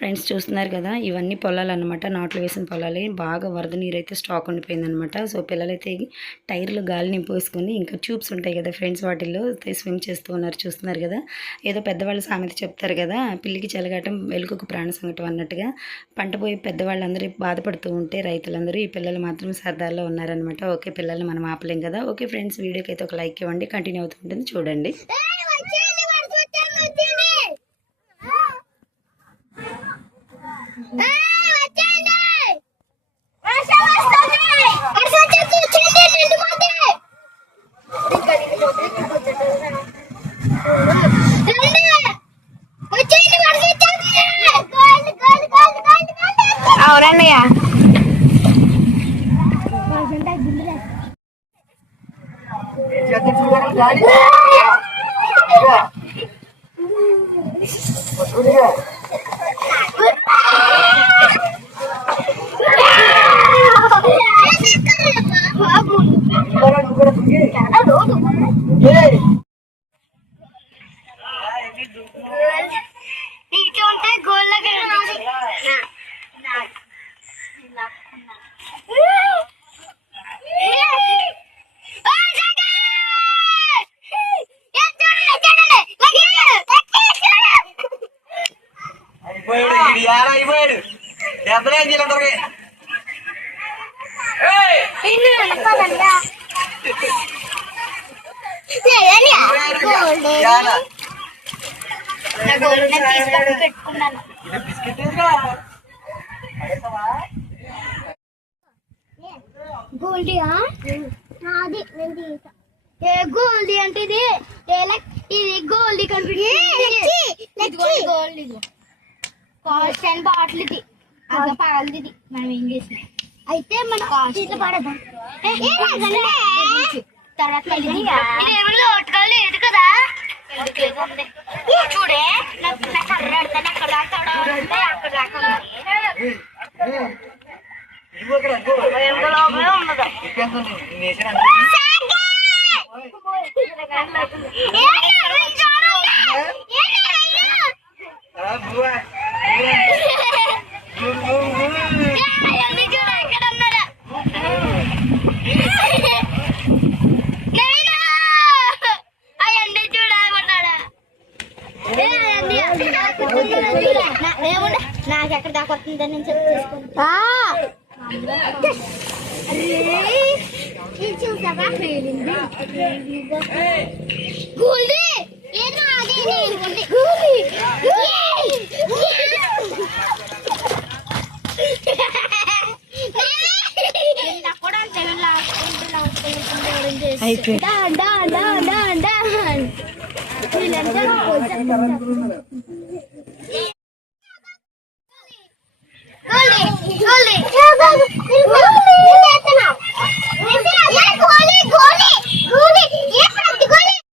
Friends చూస్తున్నారు కదా, ఇవన్నీ పొలాలు అనమాట. నాట్లు వేసిన పొలాలే. బాగా వరద నీరు అయితే స్టాక్ ఉండిపోయిందనమాట. సో పిల్లలైతే టైర్లు గాలి నింపేసుకొని ఇంకా ట్యూబ్స్ ఉంటాయి కదా ఫ్రెండ్స్, వాటిల్లో స్విమ్ చేస్తూ ఉన్నారు. చూస్తున్నారు కదా, ఏదో పెద్దవాళ్ళు సామెత చెప్తారు కదా, పిల్లికి చెలగాటం వెలుగుకు ప్రాణ సంకటం అన్నట్టుగా పంట పోయి పెద్దవాళ్ళందరూ బాధపడుతూ ఉంటే రైతులందరూ ఈ పిల్లలు మాత్రం సరదాలో ఉన్నారనమాట. ఓకే, పిల్లల్ని మనం ఆపలేం కదా. ఓకే ఫ్రెండ్స్, వీడియోకి అయితే ఒక లైక్ ఇవ్వండి, కంటిన్యూ అవుతుంటుంది చూడండి. అవునన్నయ్య, ఉంటాయి గోళ్ళ గోల్డీ నాది గోల్డీ అంటే ఇది గోల్డీ కనిపిస్తుంది. గోల్డ్ ఇది కాస్ట్ అండ్ బాటిల్ ఇది అదే పగలది. ఇది మనం ఏం చేసినాం అయితే మన కాస్ట్ పడదా తర్వాత లోటుగా లేదు కదా. చూడే కర్ర అక్కడ దాకా అక్కడ దాకా నాకు ఎక్కడ దాకా వస్తుందని నేను చెప్తా. చూసావా